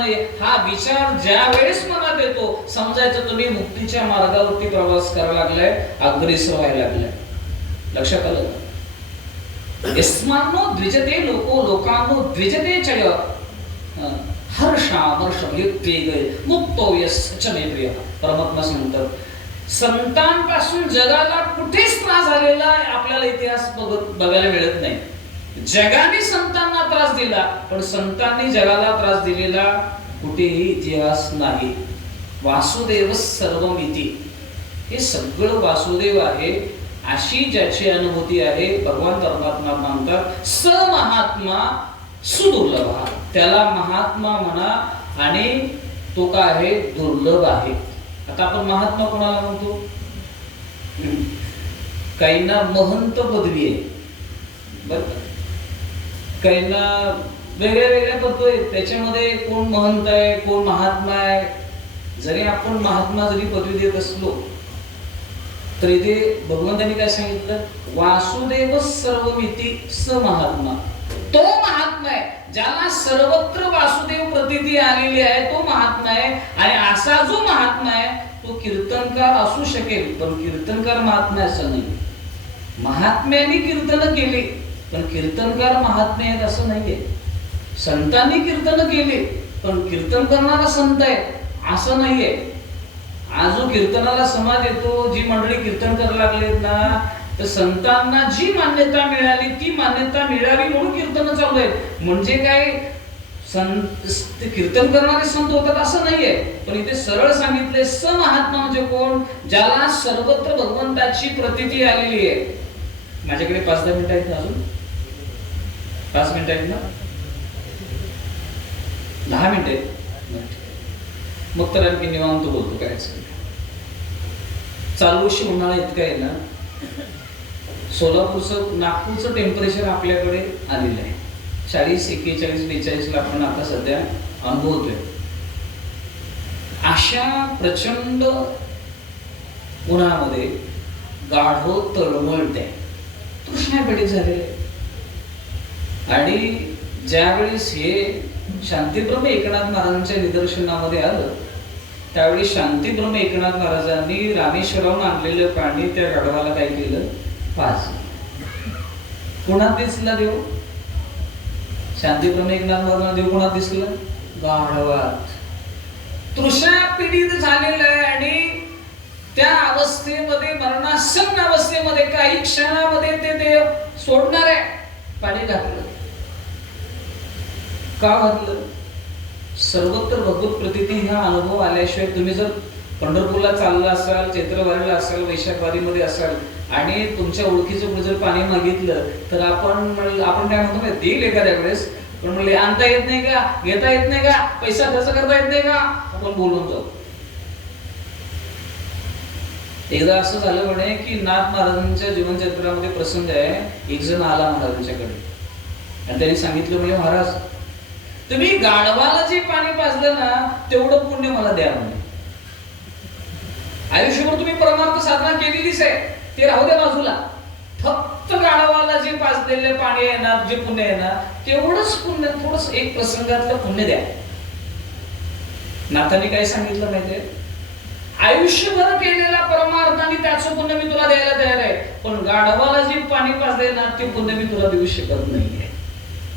नाही. हा विचार ज्या वेळेस मनात येतो समजायचं तुम्ही मुक्तीच्या मार्गावरती प्रवास करायला लागलाय अग्रेसर व्हायला लागलाय. लक्षात आलं यस्मानो द्विजते लोको लोकांनो द्विजते चय. हर्षामर्ष हर्षामर्ष गय मुक्तो यस च मे प्रिय. परमात्मा सांगतात संतांपासून जगाला कुठेच त्रास झालेला आपल्याला इतिहास बघत बघायला मिळत नाही. जगाने संतांना त्रास दिला पण संतांनी जगाला त्रास दिलेला कुठेही इतिहास नाही. वासुदेव सर्वमिती. हे सगळं वासुदेव आहे अशी ज्याची अनुभूती आहे भगवान परमात्मा मानतात स महात्मा सुदुर्लभ हा. त्याला महात्मा म्हणा आणि तो काय आहे? दुर्लभ आहे. आता आपण महात्मा कोणाला म्हणतो? काहींना महंत पदवी आहे. बर काहींना वेगळ्या वेगळ्या पदवी आहेत. त्याच्यामध्ये कोण महंत आहे कोण महात्मा आहे. जरी आपण महात्मा जरी पदवी देत असलो तर इथे भगवंतांनी काय सांगितलं? वासुदेव सर्वमिती स महात्मा. तो महात्मा आहे. ज्याला सर्वत्र वासुदेव प्रतिती आलेली आहे तो महात्मा आहे. आणि असा जो महात्मा आहे तो कीर्तनकार असू शकेल पण कीर्तनकार महात्मा असं नाही. महात्म्याने कीर्तन केली. पण कीर्तनकार महात्मे आहेत असं नाहीये. संतांनी कीर्तन केली पण कीर्तन करणारा संत आहे असं नाहीये. आज जो कीर्तनाला समाज येतो जी मंडळी कीर्तन करायला लागलेत ना तर संतांना जी मान्यता मिळाली ती मान्यता मिळावी म्हणून कीर्तन चालू आहेत म्हणजे काय? संत ते कीर्तन करणारे संत होतात असं नाहीये. पण इथे सरळ सांगितले स महात्मा म्हणजे कोण? ज्याला सर्वत्र भगवंताची प्रतिती आलेली आहे. माझ्याकडे पाच दहा मिनिटं आहेत अजून? पाच मिनटं आहेत ना? दहा मिनिटं आहेत? मग तर आणखी निवांत बोलतो काय असेल चालू वर्षी उन्हाळा इतका आहे ना सोलापूरचं नागपूरचं टेम्परेचर आपल्याकडे आलेलं आहे. चाळीस एक्केचाळीस बेचाळीसला आपण आता सध्या अनुभवतोय. अशा प्रचंड उन्हामध्ये गाढव तळमळते तृष्णापेटीत झालेले आणि ज्यावेळेस हे शांतीब्रह्म एकनाथ महाराजांच्या निदर्शनामध्ये आलं त्यावेळी शांतीब्रह्म एकनाथ महाराजांनी रामेश्वरावून आणलेलं पाणी त्या गाढवाला काय केलं? पाच. कोणात दिसला देव? शांतीब्रह्म एकनाथ महाराजांना देव पुन्हा दिसलं? गाढवात तृषा पीडित झालेलं आहे आणि त्या अवस्थेमध्ये मरणासन्न अवस्थेमध्ये काही क्षणामध्ये ते देव सोडणार आहे. पाणी घातलं. का घातलं सर्वत्र भगवत प्रतिती हा अनुभव आल्याशिवाय तुम्ही जर पंढरपूरला चालला असाल चैत्रवारीला असाल वैशाखवारीमध्ये असाल आणि तुमच्या ओळखीचं कुणी जर पाणी मागितलं तर आपण म्हणलं- आपण काय म्हणतो ना देईल एखाद्या वेळेस. पण म्हणले आणता येत नाही का? घेता येत नाही का? पैसा खर्च करता येत नाही का? आपण बोलून जाऊ. एकदा असं झालं म्हणे की नाथ महाराजांच्या जीवनचरित्रामध्ये प्रसंग आहे. एक जण आला महाराजांच्याकडे. आणि त्यांनी सांगितलं म्हणजे महाराज तुम्ही गाढवाला जे पाणी पाजलं ना तेवढं पुण्य मला द्या म्हणजे आयुष्यभर तुम्ही परमार्थ साधना केलेलीच आहे. ते राहू द्या बाजूला. फक्त गाढवाला जे पाजलेले पाणी येणार जे पुण्य येणार तेवढंच पुण्य थोडस एक प्रसंगातलं पुण्य द्या. नाथाने काय सांगितलं माहितीये? आयुष्यभर केलेला परमार्थ आणि त्याचं पुण्य मी तुला द्यायला तयार आहे. पण गाढवाला जे पाणी पाजले ना ते पुण्य मी तुला देऊ शकत नाहीये.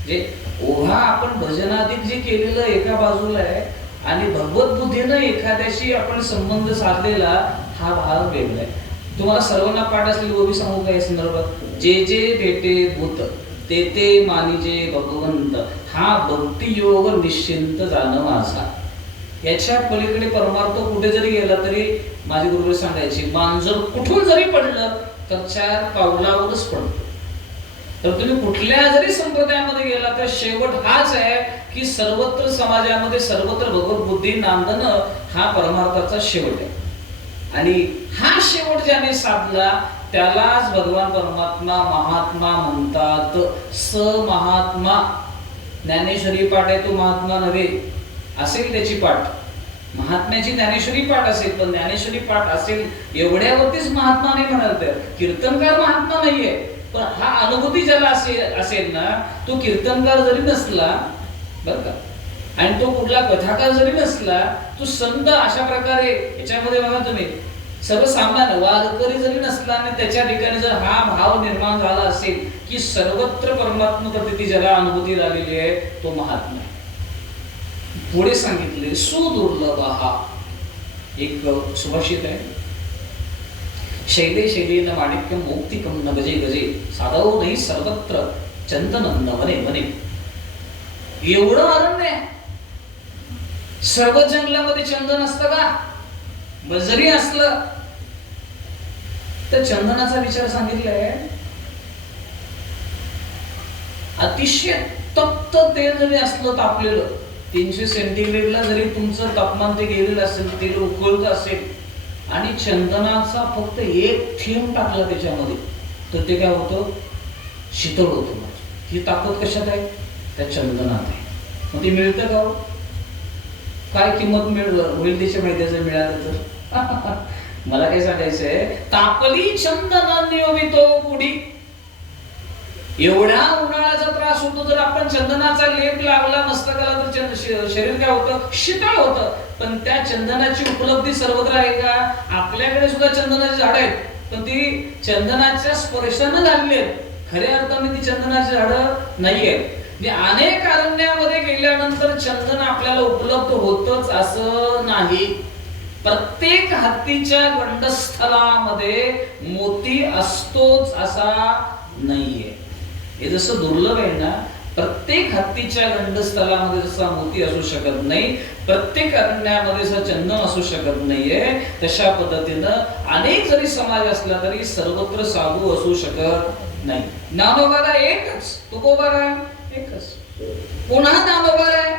जे ओव्हा आपण भजनाधिक जे केलेलं एका बाजूला आहे आणि भगवत बुद्धीनं एखाद्याशी आपण संबंध साधलेला हा भाग वेगळा आहे. तुम्हाला सर्वांना पाठ असलेली ओबी सांगू का या संदर्भात? जे जे भेटे भूत ते ते मानिजे भगवंत हा भक्ती योग निश्चिंत जाणं माझा. याच्या पलीकडे परमार्थ कुठे जरी गेला तरी माझे गुरुदेव सांगायचे मांजर कुठून जरी पडलं तर चार पावलावरच पडतं. तर तुम्ही कुठल्या जरी संप्रदायामध्ये गेला तर शेवट हाच आहे की सर्वत्र समाजामध्ये सर्वत्र भगवत बुद्धी नांदणं हा परमार्थाचा शेवट आहे. आणि हा शेवट ज्याने साधला त्यालाच भगवान परमात्मा महात्मा म्हणतात. स महात्मा. ज्ञानेश्वरी पाठ आहे तो महात्मा नव्हे असेल त्याची पाठ. महात्म्याची ज्ञानेश्वरी पाठ असेल पण ज्ञानेश्वरी पाठ असेल एवढ्यावरतीच महात्मा नाही म्हणाल तर कीर्तनकार महात्मा नाहीये. पण हा अनुभूती ज्याला असेल असेल ना तो कीर्तनकार जरी नसला बर का आणि तो कुठला कथाकार जरी नसला तो संत अशा प्रकारे याच्यामध्ये बघा तुम्ही सर्वसामान्य वारकरी जरी नसला आणि त्याच्या ठिकाणी जर हा भाव निर्माण झाला असेल की सर्वत्र परमात्म प्रती ज्याला अनुभूती झालेली आहे तो महात्मा पुढे सांगितले सुदुर्लभ. हा एक सुभाषित आहे. शैले शैलेन माणिक्यम मौक्तिकम न गजे गजे साधव नाही सर्वत्र चंदन न मने वने एवढं अरण्य आहे. सर्व जंगलामध्ये चंदन असतं का? जरी असलं तर चंदनाचा विचार सांगितलाय. अतिशय तप्त तेल जरी असलं तापलेलं तीनशे सेंटीग्रेडला जरी तुमचं तापमान ते गेलेलं असेल ते उकळत असेल आणि चंदनाचा फक्त एक थेंब टाकला त्याच्यामध्ये. तर ते काय होतं? शीतळ होतं. ही ताकद कशात आहे? त्या चंदनात आहे. मग ते मिळतं का हो? काय किंमत मिळ होईल त्याच्या माहिती जर मिळालं तर? मला काय सांगायचंय? तापली चंदन नियमितो पुढी एवढ्या उन्हाळ्याचा त्रास होतो जर आपण चंदनाचा लेप लागला मस्तकाला तर शरीर काय होतं? शीतळ होतं. पण त्या चंदनाची उपलब्धी सर्वत्र आहे का? आपल्याकडे सुद्धा चंदनाची झाड आहेत. पण ती चंदनाच्या स्पर्शानं झालेली आहेत. खऱ्या अर्थाने ती चंदनाची झाडं नाहीयेत आहेत अनेक अरण्यामध्ये गेल्यानंतर चंदन आपल्याला उपलब्ध होतच असं नाही. प्रत्येक हत्तीच्या गंडस्थलामध्ये मोती असतोच असा नाहीये. हे जसं दुर्लभ आहे ना प्रत्येक हत्तीच्या गंडस्थलामध्ये जसा मोती असू शकत नाही प्रत्येक अरण्यामध्ये जसं चंदन असू शकत नाहीये तशा पद्धतीनं अनेक जरी समाज असला तरी सर्वत्र साधू असू शकत नाही. ज्ञानोबाला एकच तुकोबा तुकोबारा एकच. पुन्हा ज्ञानोबा आहे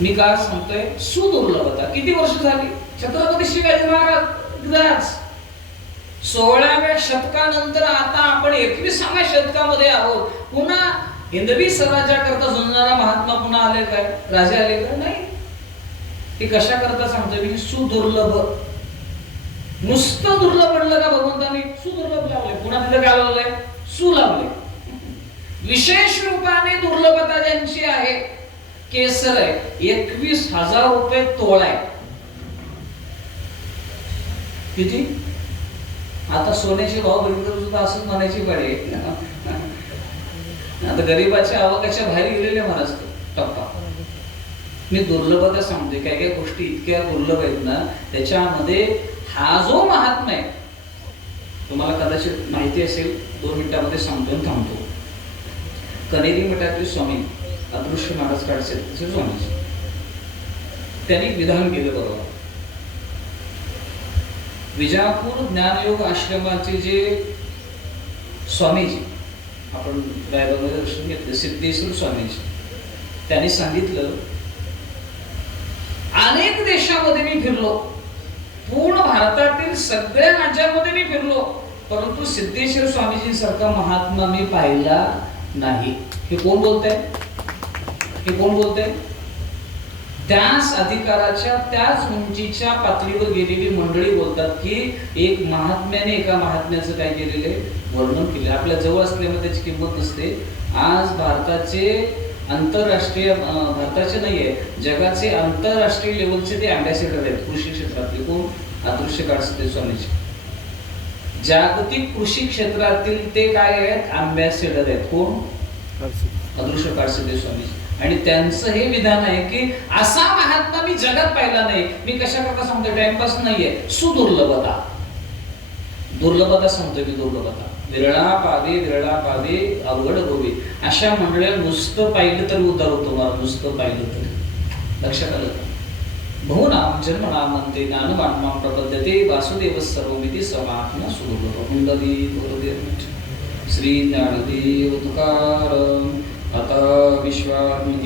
मी काय सांगतोय? सुदुर्लभता. किती वर्ष झाली? छत्रपती शिवाजी महाराज सोळाव्या शतकानंतर आता आपण एकविसाव्या शतकामध्ये आहोत. पुन्हा हिंदवी स्वराज्याकरता झुंजणारा महात्मा पुन्हा आले काय? राजे आले का? नाही. ते कशा करता सांगतो मी म्हणजे सुदुर्लभ. नुसतं दुर्लभ म्हणलं का भगवंतानी? सुदुर्लभ लावले पुन्हा तिथं काय लावलंय? सु लावले विशेष रूपाने दुर्लभता ज्यांची आहे केसर आहे. एकवीस हजार रुपये तोळा आहे. किती? आता सोन्याचे भाव बघितलं सुद्धा असंच म्हणायची पाडे आता गरीबाच्या आवकाच्या बाहेर गेलेले महाराज तो टप्पा. मी दुर्लभता सांगते काय काय गोष्टी इतक्या दुर्लभ आहेत ना त्याच्यामध्ये हा जो महात्मा आहे तुम्हाला कदाचित माहिती असेल दोन मिनिटामध्ये सांगतो थांबतो. कनेरी मठातील स्वामी अदृश्य महाराज काढसे तसे स्वामीजी त्यांनी विधान केलं बरोबर विजापूर ज्ञानयोग आश्रमाचे जे स्वामीजी आपण रायबामध्ये दर्शन घेतलं सिद्धेश्वर स्वामीजी त्यांनी सांगितलं अनेक देशामध्ये मी फिरलो. पूर्ण भारतातील सगळ्या राज्यामध्ये मी फिरलो. परंतु सिद्धेश्वर स्वामीजींसारखा महात्मा मी पाहिला नाही. हे कोण बोलतंय? हे कोण बोलतंय? त्याच अधिकाराच्या त्याच उंचीच्या पातळीवर गेलेली मंडळी बोलतात की एक महात्म्याने एका महात्म्याचं काय केलेलं आहे? वर्णन केले आपल्या जवळ असल्यामुळे त्याची किंमत नसते. आज भारताचे आंतरराष्ट्रीय भारताचे नाहीये जगाचे आंतरराष्ट्रीय लेवलचे ते अँबॅसेडर आहेत कृषी क्षेत्रातले. कोण? अदृश्य काढसते स्वामीजी. जागतिक कृषी क्षेत्रातील ते काय आहेत? अँबॅसेडर आहेत. कोण? अदृश्य काढसते स्वामीजी. आणि त्यांचं हे विधान आहे की असा महात्मा मी जगात पाहिला नाही. मी कशा करता सांगतोय टाइमपास नाहीये. सुदुर्लभता. दुर्लभता सांगतोय मी दुर्लभता. विरळा पावे विरळा अवघड गोवी. अशा मंडळ्या नुसतं पाहिलं तरी उतार होतो मला नुसतं पाहिलं तरी. लक्षात आलं का? बहुनाम जन्मनामंते ज्ञानवान्मां प्रपद्यते वासुदेव सर्वमिति समात्मा सुदुर्लभ. कुंडली श्री ज्ञानदेव तुकार आता विश्वात्मकी